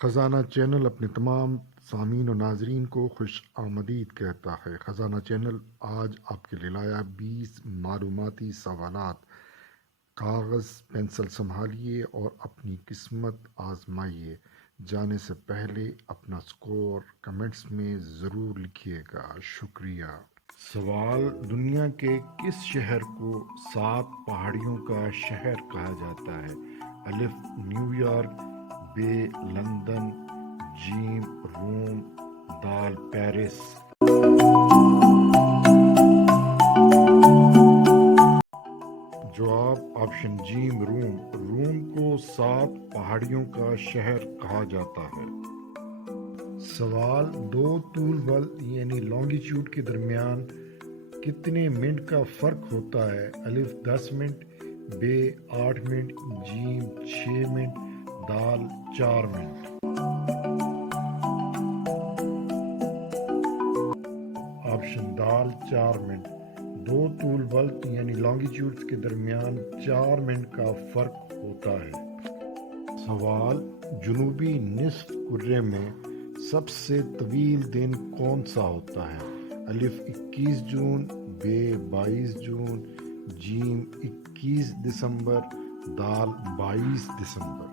خزانہ چینل اپنے تمام سامعین و ناظرین کو خوش آمدید کہتا ہے۔ خزانہ چینل آج آپ کے لیے لایا 20 معلوماتی سوالات۔ کاغذ پنسل سنبھالیے اور اپنی قسمت آزمائیے۔ جانے سے پہلے اپنا سکور کمنٹس میں ضرور لکھیے گا۔ شکریہ۔ سوال: دنیا کے کس شہر کو 7 پہاڑیوں کا شہر کہا جاتا ہے؟ الف نیو یارک، ب لندن، جیم روم، دال پیرس۔ جواب آپشن جیم روم۔ روم کو 7 پہاڑیوں کا شہر کہا جاتا ہے۔ سوال: دو طول بل یعنی لانگیٹیوڈ کے درمیان کتنے منٹ کا فرق ہوتا ہے؟ الف 10 منٹ، ب 8 منٹ، جیم 6 منٹ، دال 4 منٹ۔ آپشن دال 4 منٹ۔ دو طول بلط یعنی لانگیٹیوڈز کے درمیان 4 منٹ کا فرق ہوتا ہے۔ سوال: جنوبی نصف کرے میں سب سے طویل دن کون سا ہوتا ہے؟ الف 21 جون، ب 22 جون، جیم 21 دسمبر، دال 22 دسمبر۔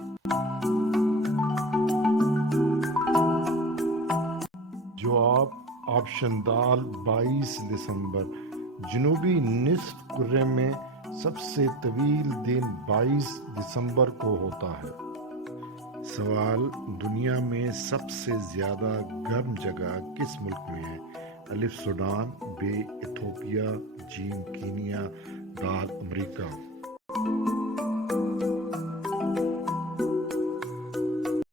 جواب آپشن دال 22 دسمبر۔ جنوبی نصف کرے میں سب سے طویل دن 22 دسمبر کو ہوتا ہے۔ سوال: دنیا میں سب سے زیادہ گرم جگہ کس ملک میں ہے؟ الف سوڈان، ب ایتھوپیا، جیم کینیا، دال امریکہ۔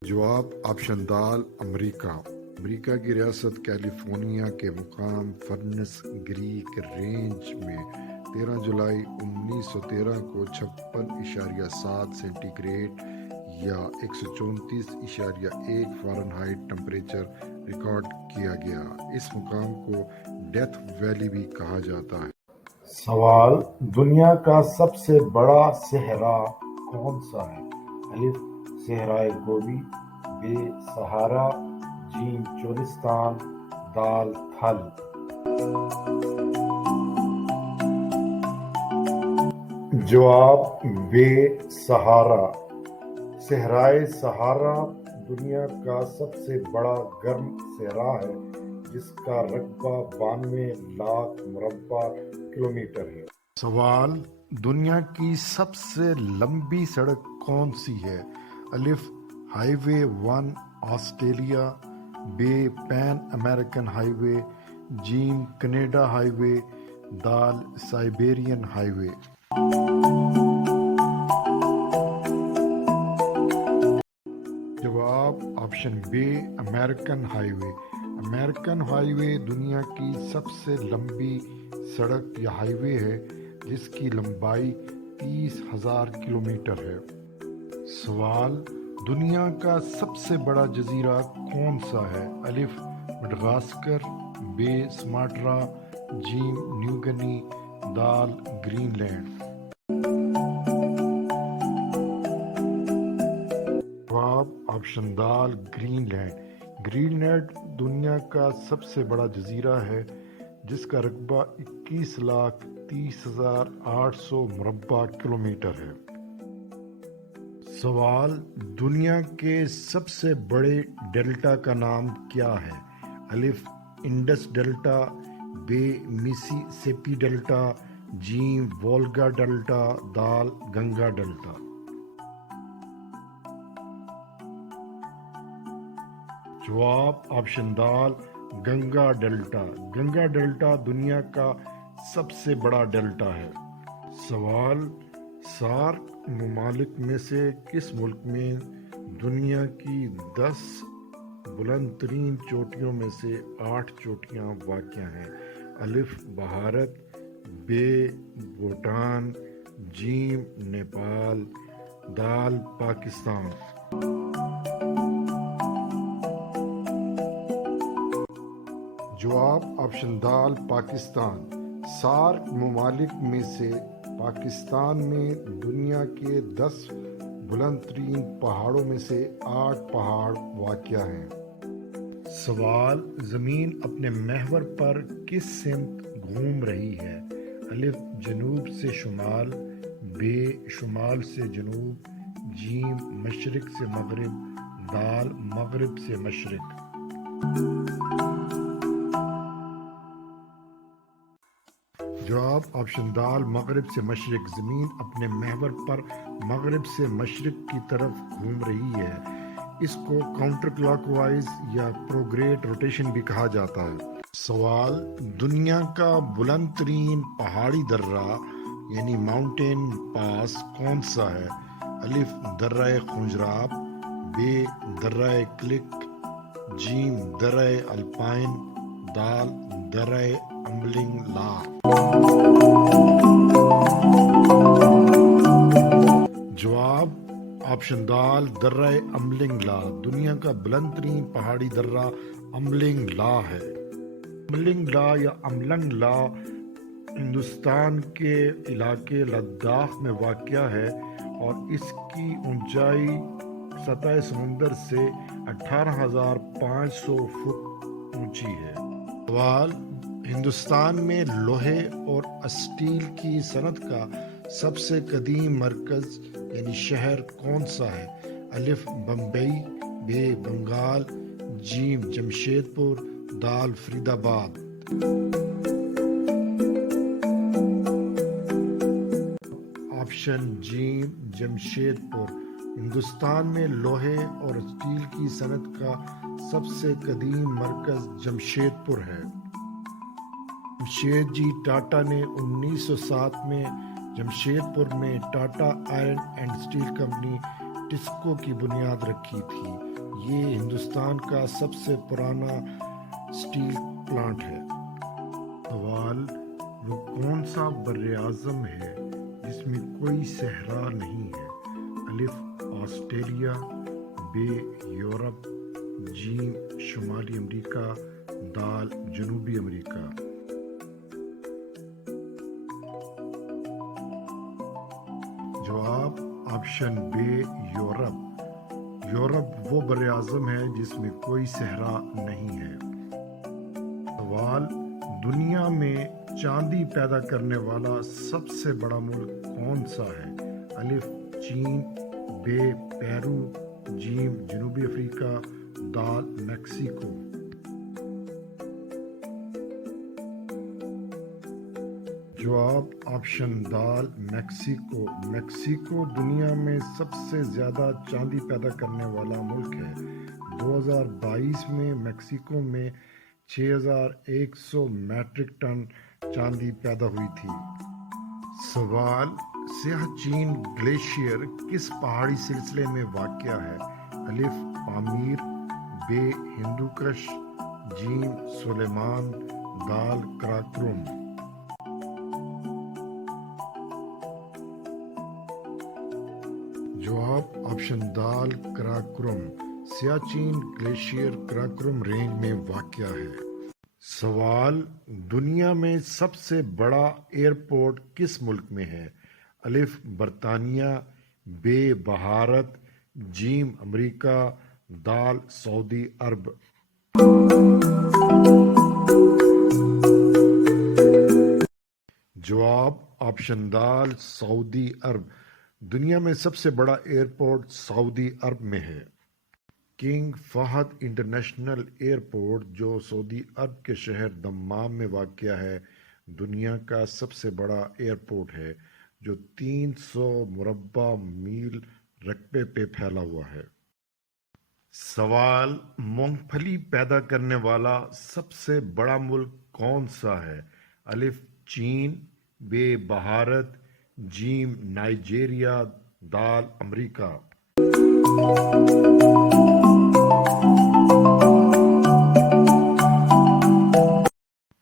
جواب آپشن دال امریکہ۔ امریکہ کی ریاست کیلیفورنیا کے مقام فرنس گریک رینج میں 13 جولائی 1913 کو 56.7 سینٹی گریڈ یا 134.1 فارنہائٹ ٹمپریچر ریکارڈ کیا گیا۔ اس مقام کو ڈیتھ ویلی بھی کہا جاتا ہے۔ سوال: دنیا کا سب سے بڑا صحرا کون سا ہے؟ الف صحرائے گوبی، ب صحارا، جیم چولستان، دال تھل۔ جواب ب صحارا۔ صحرائے صحارا دنیا کا سب سے بڑا گرم صحرا ہے جس کا رقبہ 92 لاکھ مربع کلومیٹر ہے۔ سوال: دنیا کی سب سے لمبی سڑک کون سی ہے؟ الف ہائی وے 1 آسٹریلیا، ب پین امریکن ہائی وے، جیم کینیڈا ہائی وے، دال سائبیرین ہائی وے۔ جواب آپشن بی امریکن ہائی وے۔ امریکن ہائی وے دنیا کی سب سے لمبی سڑک یا ہائی وے ہے جس کی لمبائی 30,000 کلومیٹر ہے۔ سوال: دنیا کا سب سے بڑا جزیرہ کون سا ہے؟ الف مڈغاسکر، ب سماٹرا، جیم نیو گنی، دال گرین لینڈ۔ جواب آپشن دال گرین لینڈ۔ گرین لینڈ دنیا کا سب سے بڑا جزیرہ ہے جس کا رقبہ 21,30,800 مربع کلومیٹر ہے۔ سوال: دنیا کے سب سے بڑے ڈیلٹا کا نام کیا ہے؟ الف انڈس ڈیلٹا، ب میسی سپی ڈیلٹا، جیم وولگا ڈیلٹا، دال گنگا ڈیلٹا۔ جواب آپشن دال گنگا ڈیلٹا۔ گنگا ڈیلٹا دنیا کا سب سے بڑا ڈیلٹا ہے۔ سوال: سارک ممالک میں سے کس ملک میں دنیا کی 10 بلند ترین چوٹیوں میں سے 8 چوٹیاں واقع ہیں؟ الف بھارت، ب بھوٹان، جیم نیپال، دال پاکستان۔ جواب آپشن دال پاکستان۔ سارک ممالک میں سے پاکستان میں دنیا کے 10 بلند ترین پہاڑوں میں سے 8 پہاڑ واقع ہیں۔ سوال، زمین اپنے محور پر کس سمت گھوم رہی ہے؟ الف جنوب سے شمال، ب شمال سے جنوب، جیم مشرق سے مغرب، دال مغرب سے مشرق۔ جواب آپشن دال مغرب سے مشرق۔ زمین اپنے محور پر مغرب سے مشرق کی طرف گھوم رہی ہے۔ اس کو کاؤنٹر کلاک وائز یا پروگریٹ روٹیشن بھی کہا جاتا ہے۔ سوال، دنیا کا بلند ترین پہاڑی درہ یعنی ماؤنٹین پاس کون سا ہے؟ الف درہ خنجراب، ب درہ کلک، جیم درہ الپائن، دال درہ امبلنگ لا۔ جواب آپشن دال درہ امبلنگ لا۔ دنیا کا بلند ترین پہاڑی درہ امبلنگ لا ہے۔ امبلنگ لا یا املنگ لا ہندوستان کے علاقے لداخ میں واقع ہے اور اس کی اونچائی سطح سمندر سے 18,500 فٹ اونچی ہے۔ سوال، ہندوستان میں لوہے اور اسٹیل کی صنعت کا سب سے قدیم مرکز یعنی شہر کون سا ہے؟ الف بمبئی، ب بنگال، جیم جمشید پور، دال فرید آباد۔ آپشن جیم جمشید پور۔ ہندوستان میں لوہے اور اسٹیل کی صنعت کا سب سے قدیم مرکز جمشید پور ہے۔ جمشید جی ٹاٹا نے 1907 میں جمشید پور میں Tata iron and steel company TISCO کی بنیاد رکھی تھی۔ یہ ہندوستان کا سب سے پرانا اسٹیل پلانٹ ہے۔ سوال، وہ کون سا بر اعظم ہے جس میں کوئی صحرا نہیں ہے؟ الف آسٹریلیا، ب یورپ، جیم شمالی امریکہ، دال جنوبی امریکہ۔ جواب آپشن ب یورپ۔ یورپ وہ بر اعظم ہے جس میں کوئی صحرا نہیں ہے۔ سوال، دنیا میں چاندی پیدا کرنے والا سب سے بڑا ملک کون سا ہے؟ الف چین، ب پیرو، جیم جنوبی افریقہ، دال میکسیکو۔ جواب آپشن دال میکسیکو۔ میکسیکو دنیا میں سب سے زیادہ چاندی پیدا کرنے والا ملک ہے۔ 2022 میں میکسیکو میں 6,100 میٹرک ٹن چاندی پیدا ہوئی تھی۔ سوال، سیاچین گلیشیئر کس پہاڑی سلسلے میں واقع ہے؟ الف پامیر، ب ہندوکش، جیم سلیمان، دال کراکرم۔ جواب آپشن دال کراکرم۔ سیاچین گلیشیئر کراکرم رینج میں واقع ہے۔ سوال، دنیا میں سب سے بڑا ایئرپورٹ کس ملک میں ہے؟ الف برطانیہ، ب بھارت، جیم امریکہ، دال سعودی عرب۔ جواب آپشن دال سعودی عرب۔ دنیا میں سب سے بڑا ایئرپورٹ سعودی عرب میں ہے۔ کنگ فہد انٹرنیشنل ایئرپورٹ جو سعودی عرب کے شہر دمام میں واقع ہے، دنیا کا سب سے بڑا ایئرپورٹ ہے جو 300 مربع میل رقبے پہ پھیلا ہوا ہے۔ سوال، مونگ پھلی پیدا کرنے والا سب سے بڑا ملک کون سا ہے؟ الف چین، ب بھارت، جیم نائجیریا، دال امریکہ۔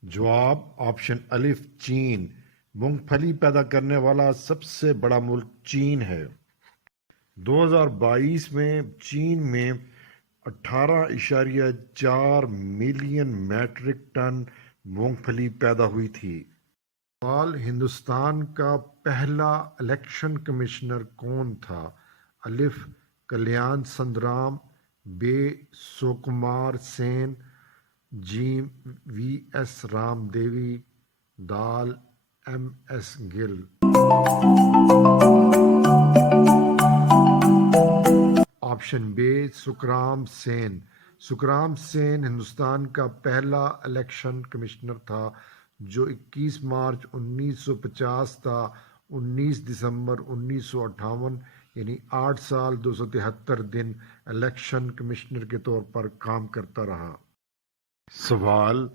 جواب آپشن الف چین۔ مونگ پھلی پیدا کرنے والا سب سے بڑا ملک چین ہے۔ 2022 میں چین میں 18.4 ملین میٹرک ٹن مونگ پھلی پیدا ہوئی تھی۔ سوال، ہندوستان کا پہلا الیکشن کمشنر کون تھا؟ الف کلیان سندرام، بے سوکمار سین، جیم وی ایس رام دیوی، دال ایم ایس گل۔ آپشن بے سکرام سین۔ سکرام سین ہندوستان کا پہلا الیکشن کمشنر تھا جو 21 مارچ 1950 تا 19 دسمبر 1958 یعنی 8 سال 273 دن الیکشن کمشنر کے طور پر کام کرتا رہا۔ سوال،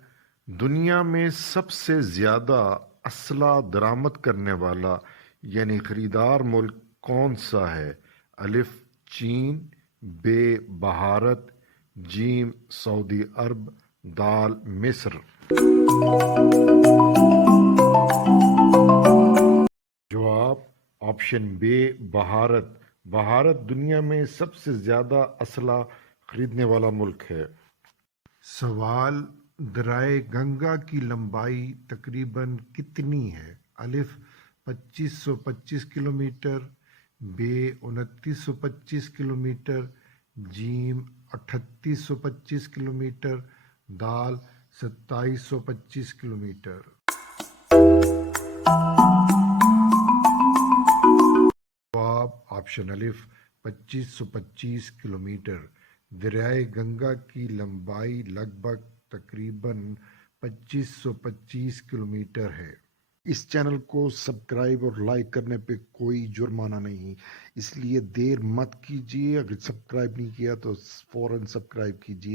دنیا میں سب سے زیادہ اسلحہ درآمد کرنے والا یعنی خریدار ملک کون سا ہے؟ الف چین، بے بھارت، جیم سعودی عرب، دال مصر۔ جواب آپشن بے بھارت۔ بھارت دنیا میں سب سے زیادہ اسلحہ خریدنے والا ملک ہے۔ سوال، دریائے گنگا کی لمبائی تقریباً کتنی ہے؟ الف 2525 کلومیٹر، بے 2925 کلومیٹر، جیم 3825 کلومیٹر، دال 2725 کلومیٹر۔ جواب آپشن الف 2525 کلومیٹر۔ دریائے گنگا کی لمبائی لگ بھگ تقریباً 2525 کلومیٹر ہے۔ اس چینل کو سبسکرائب اور لائک کرنے پہ کوئی جرمانہ نہیں، اس لیے دیر مت کیجیے، اگر سبسکرائب نہیں کیا تو فوراً سبسکرائب کیجیے۔